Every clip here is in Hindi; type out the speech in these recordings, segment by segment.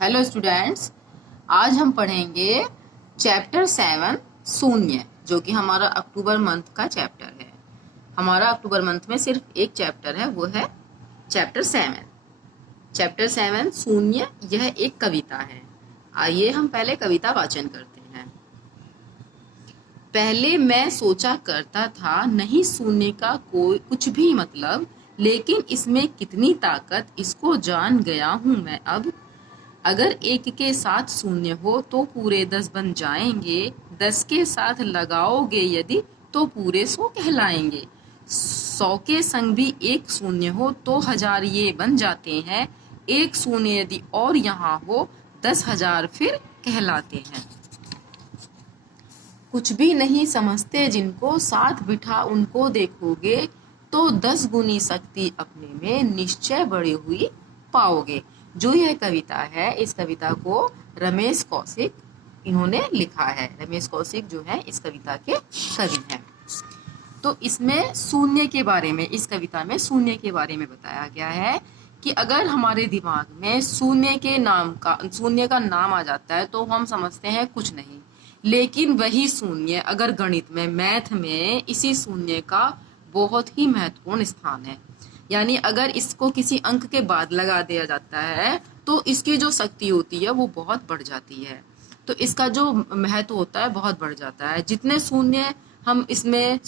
हेलो स्टूडेंट्स, आज हम पढ़ेंगे चैप्टर 7 शून्य, जो कि हमारा अक्टूबर मंथ का चैप्टर है। हमारा अक्टूबर मंथ में सिर्फ एक चैप्टर है, वो है चैप्टर 7। चैप्टर 7 शून्य, यह एक कविता है। आइए हम पहले कविता वाचन करते हैं। पहले मैं सोचा करता था नहीं शून्य का कोई कुछ भी मतलब, लेकिन इसमें कितनी ताकत इसको जान गया हूँ मैं अब। अगर एक के साथ शून्य हो तो पूरे 10 बन जाएंगे, 10 के साथ लगाओगे यदि तो पूरे 100 कहलाएंगे। 100 के संग भी एक शून्य हो तो 1000 ये बन जाते हैं, एक शून्य यदि और यहाँ हो 10,000 फिर कहलाते हैं। कुछ भी नहीं समझते जिनको साथ बिठा उनको देखोगे, तो 10 गुनी शक्ति अपने में निश्चय बढ़ी हुई पाओगे। जो यह कविता है, इस कविता को रमेश कौशिक इन्होंने लिखा है। रमेश कौशिक जो है इस कविता के कवि हैं। तो इसमें शून्य के बारे में, इस कविता में शून्य के बारे में बताया गया है कि अगर हमारे दिमाग में शून्य का नाम आ जाता है तो हम समझते हैं कुछ नहीं, लेकिन वही शून्य अगर गणित में, मैथ में, इसी शून्य का बहुत ही महत्वपूर्ण स्थान है। यानी अगर इसको किसी अंक के बाद लगा दिया जाता है तो इसकी जो शक्ति होती है वो बहुत बढ़ जाती है। तो इसका जो महत्व होता है बहुत बढ़ जाता है। जितने शून्य हम इसमें,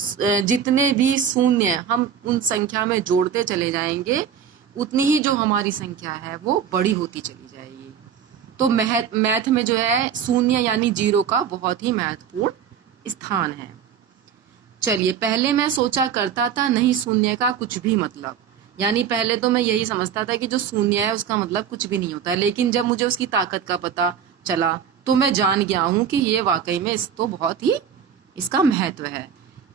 जितने भी शून्य हम उन संख्या में जोड़ते चले जाएंगे, उतनी ही जो हमारी संख्या है वो बड़ी होती चली जाएगी। तो मैथ में जो है शून्य यानी जीरो का बहुत ही महत्वपूर्ण स्थान है। चलिए, पहले मैं सोचा करता था नहीं शून्य का कुछ भी मतलब, यानी पहले तो मैं यही समझता था कि जो शून्य है उसका मतलब कुछ भी नहीं होता है, लेकिन जब मुझे उसकी ताकत का पता चला तो मैं जान गया हूँ कि ये वाकई में इस तो बहुत ही इसका महत्व है।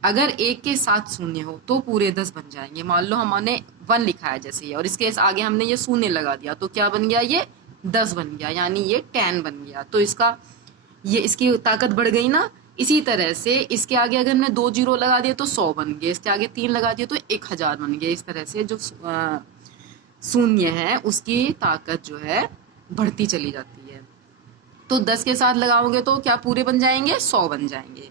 अगर एक के साथ शून्य हो तो पूरे 10 बन जाएंगे। मान लो हमने 1 लिखा है जैसे ये, और इसके आगे हमने ये शून्य लगा दिया तो क्या बन गया, ये 10 बन गया, यानी ये 10 बन गया। तो इसकी ताकत बढ़ गई ना। इसी तरह से इसके आगे अगर हमने 2 जीरो लगा दिए तो 100 बन गए, इसके आगे 3 लगा दिए तो 1000 बन गए। इस तरह से जो शून्य है उसकी ताकत जो है बढ़ती चली जाती है। तो 10 के साथ लगाओगे तो क्या पूरे बन जाएंगे, 100 बन जाएंगे।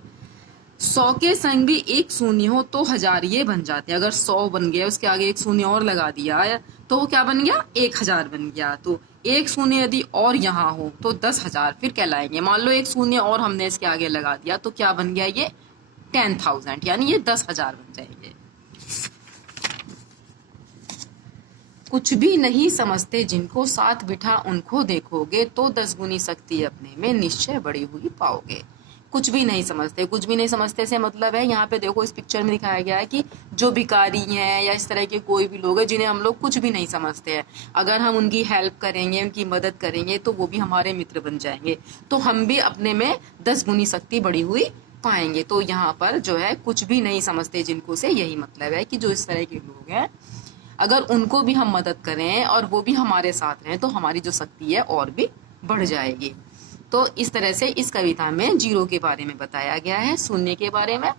100 के संग भी एक शून्य हो तो 1000 ये बन जाते हैं। अगर 100 बन गया, उसके आगे एक शून्य और लगा दिया तो वो क्या बन गया, 1000 बन गया। तो एक शून्य यदि और यहाँ हो तो 10,000 फिर कहलाएंगे। मान लो एक शून्य और हमने इसके आगे लगा दिया तो क्या बन गया, ये 10,000, यानी ये 10,000 बन जाएंगे। कुछ भी नहीं समझते जिनको साथ बिठा उनको देखोगे, तो 10 गुनी शक्ति अपने में निश्चय बढ़ी हुई पाओगे। कुछ भी नहीं समझते, कुछ भी नहीं समझते से मतलब है, यहाँ पे देखो इस पिक्चर में दिखाया गया है कि जो भिखारी हैं या इस तरह के कोई भी लोग हैं जिन्हें हम लोग कुछ भी नहीं समझते हैं, अगर हम उनकी हेल्प करेंगे, उनकी मदद करेंगे तो वो भी हमारे मित्र बन जाएंगे, तो हम भी अपने में 10 गुनी शक्ति बढ़ी हुई पाएंगे। तो यहाँ पर जो है कुछ भी नहीं समझते जिनको से यही मतलब है कि जो इस तरह के लोग हैं, अगर उनको भी हम मदद करें और वो भी हमारे साथ रहें तो हमारी जो शक्ति है और भी बढ़ जाएगी। तो इस तरह से इस कविता में जीरो के बारे में बताया गया है, शून्य के बारे में।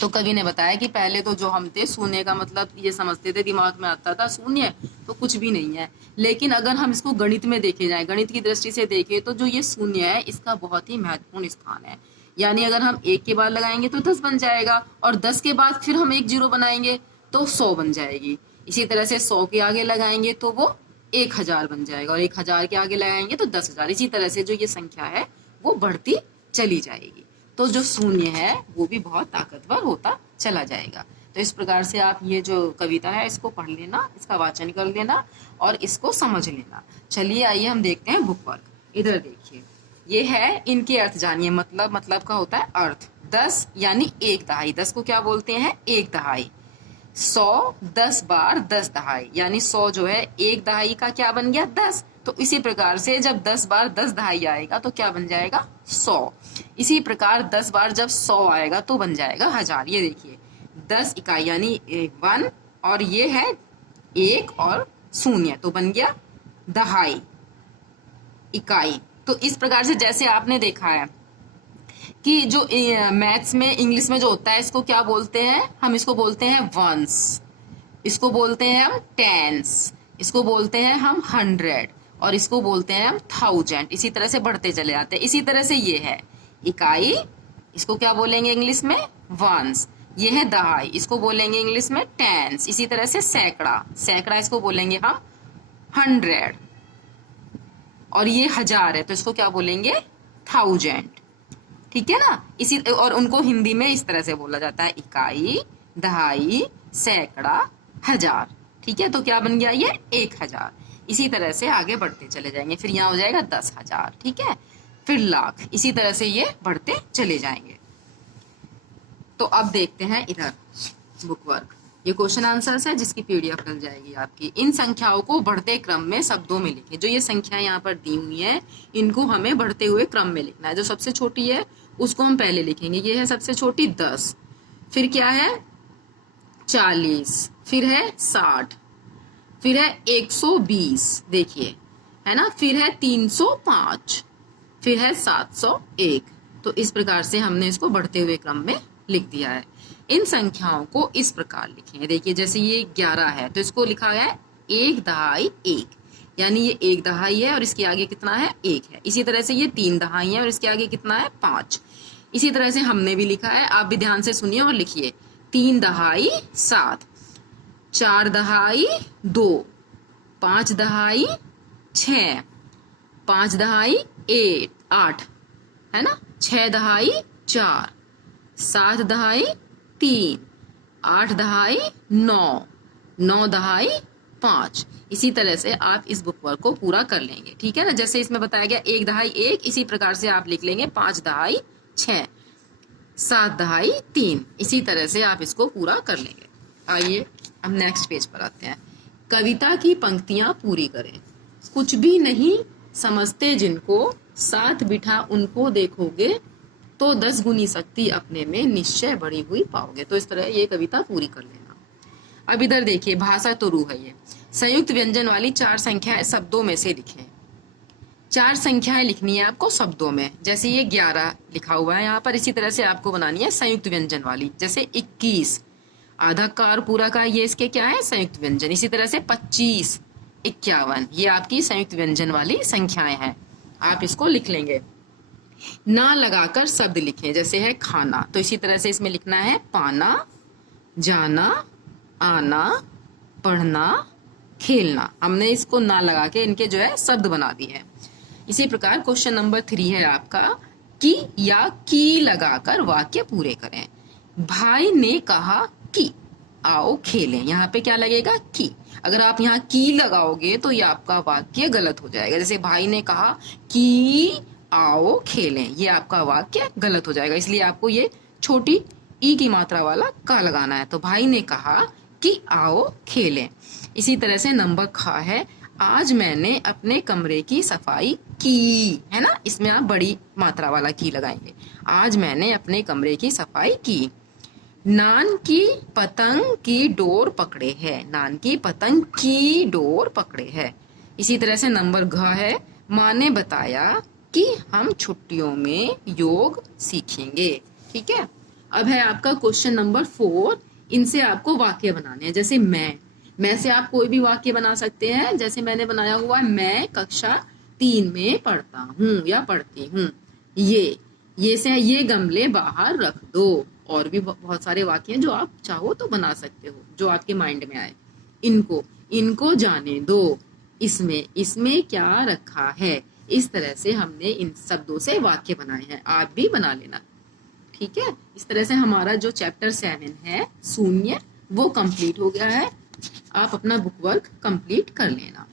तो कवि ने बताया कि पहले तो जो हम थे शून्य का मतलब ये समझते थे, दिमाग में आता था शून्य तो कुछ भी नहीं है, लेकिन अगर हम इसको गणित में देखे जाए, गणित की दृष्टि से देखें तो जो ये शून्य है इसका बहुत ही महत्वपूर्ण स्थान है। यानी अगर हम 1 के बाद लगाएंगे तो 10 बन जाएगा, और 10 के बाद फिर हम एक जीरो बनाएंगे तो 100 बन जाएगी। इसी तरह से 100 के आगे लगाएंगे तो वो 1000 बन जाएगा, और 1000 के आगे लगाएंगे तो 10,000। इसी तरह से जो ये संख्या है वो बढ़ती चली जाएगी। तो जो शून्य है वो भी बहुत ताकतवर होता चला जाएगा। तो इस प्रकार से आप ये जो कविता है इसको पढ़ लेना, इसका वाचन कर लेना और इसको समझ लेना। चलिए आइए हम देखते हैं बुक वर्क। इधर देखिए, ये है इनके अर्थ जानिए। मतलब का होता है अर्थ। 10 यानी 1 दहाई, 10 को क्या बोलते हैं, 1 दहाई। 100 10 बार 10 दहाई, यानी 100 जो है 1 दहाई का क्या बन गया, 10। तो इसी प्रकार से जब 10 बार 10 दहाई आएगा तो क्या बन जाएगा, 100। इसी प्रकार 10 बार जब 100 आएगा तो बन जाएगा 1000। ये देखिए 10 इकाई यानी 1, और ये है 1 और शून्य, तो बन गया दहाई इकाई। तो इस प्रकार से जैसे आपने देखा है कि जो मैथ्स में, इंग्लिश में जो होता है इसको क्या बोलते हैं, हम इसको बोलते हैं वंस, इसको बोलते हैं हम टेंस, इसको बोलते हैं हम 100। और इसको बोलते हैं हम थाउजेंड। इसी तरह से बढ़ते चले जाते हैं। इसी तरह से ये है इकाई, इसको क्या बोलेंगे इंग्लिश में, वंस। ये है दहाई, इसको बोलेंगे इंग्लिश में टेंस। इसी तरह से सैकड़ा, सैकड़ा इसको बोलेंगे हम हंड्रेड। और ये हजार है तो इसको क्या बोलेंगे, थाउजेंड। ठीक है ना। इसी और उनको हिंदी में इस तरह से बोला जाता है, इकाई, दहाई, सैकड़ा, हजार। ठीक है, तो क्या बन गया ये 1000। इसी तरह से आगे बढ़ते चले जाएंगे। फिर यहाँ हो जाएगा 10,000। ठीक है, फिर लाख। इसी तरह से ये बढ़ते चले जाएंगे। तो अब देखते हैं इधर बुक वर्क, ये क्वेश्चन आंसर्स है जिसकी पीडीएफ मिल जाएगी आपकी। इन संख्याओं को बढ़ते क्रम में शब्दों में लिखें। जो ये संख्याएं यहाँ पर दी हुई हैं इनको हमें बढ़ते हुए क्रम में लिखना है। जो सबसे छोटी है उसको हम पहले लिखेंगे। ये है सबसे छोटी 10, फिर क्या है 40, फिर है 60, फिर है 120, देखिए है ना, फिर है 305, फिर है 701। तो इस प्रकार से हमने इसको बढ़ते हुए क्रम में लिख दिया है। इन संख्याओं को इस प्रकार लिखें। देखिए जैसे ये 11 है तो इसको लिखा गया है 1 दहाई 1, यानी ये 1 दहाई है और इसके आगे कितना है 1 है। इसी तरह से ये 3 दहाई है और इसके आगे कितना है 5। इसी तरह से हमने भी लिखा है, आप भी ध्यान से सुनिए और लिखिए। 3 दहाई 7, 4 दहाई 2, 5 दहाई 6, 5 दहाई 8 है ना, 6 दहाई 4, 7 दहाई 3, 8 दहाई 9, 9 दहाई 5। इसी तरह से आप इस बुक वर्क को पूरा कर लेंगे। ठीक है ना, जैसे इसमें बताया गया 1 दहाई 1, इसी प्रकार से आप लिख लेंगे 5 दहाई 6, 7 दहाई 3। इसी तरह से आप इसको पूरा कर लेंगे। आइए अब नेक्स्ट पेज पर आते हैं। कविता की पंक्तियां पूरी करें। कुछ भी नहीं समझते जिनको, साथ बिठा उनको देखोगे, तो 10 गुनी शक्ति अपने में निश्चय बढ़ी हुई पाओगे। तो इस तरह ये कविता पूरी कर लेना। अब इधर देखिए, भाषा तो रूह है। ये संयुक्त व्यंजन वाली 4 संख्याएं शब्दों में से लिखें। 4 संख्याएं लिखनी है आपको शब्दों में। जैसे ये 11 लिखा हुआ है यहाँ पर, इसी तरह से आपको बनानी है संयुक्त व्यंजन वाली। जैसे 21 आधा का और पूरा का, ये इसके क्या है संयुक्त व्यंजन। इसी तरह से 25, 51 ये आपकी संयुक्त व्यंजन वाली संख्याएं हैं। आप इसको लिख लेंगे। ना लगाकर शब्द लिखें। जैसे है खाना, तो इसी तरह से इसमें लिखना है पाना, जाना, आना, पढ़ना, खेलना। हमने इसको ना लगा के इनके जो है शब्द बना दिए हैं। इसी प्रकार क्वेश्चन नंबर 3 है आपका, की या की लगाकर वाक्य पूरे करें। भाई ने कहा कि आओ खेलें। यहाँ पे क्या लगेगा की। अगर आप यहाँ की लगाओगे तो ये आपका वाक्य गलत हो जाएगा। जैसे भाई ने कहा कि आओ खेलें, ये आपका वाक्य गलत हो जाएगा। इसलिए आपको ये छोटी ई की मात्रा वाला का लगाना है। तो भाई ने कहा कि आओ खेलें। इसी तरह से नंबर खा है, आज मैंने अपने कमरे की सफाई की, है ना, इसमें आप बड़ी मात्रा वाला की लगाएंगे। आज मैंने अपने कमरे की सफाई की। नान की पतंग की डोर पकड़े है। नान की पतंग की डोर पकड़े है। इसी तरह से नंबर घ है, माँ ने बताया कि हम छुट्टियों में योग सीखेंगे। ठीक है, अब है आपका क्वेश्चन नंबर 4। इनसे आपको वाक्य बनाने हैं। जैसे मैं से आप कोई भी वाक्य बना सकते हैं। जैसे मैंने बनाया हुआ है, मैं कक्षा 3 में पढ़ता हूँ या पढ़ती हूँ। ये से ये गमले बाहर रख दो। और भी बहुत सारे वाक्य हैं जो आप चाहो तो बना सकते हो, जो आपके माइंड में आए। इनको जाने दो। इसमें क्या रखा है। इस तरह से हमने इन शब्दों से वाक्य बनाए हैं। आप भी बना लेना। ठीक है, इस तरह से हमारा जो चैप्टर 7 है शून्य वो कंप्लीट हो गया है। आप अपना बुक वर्क कंप्लीट कर लेना।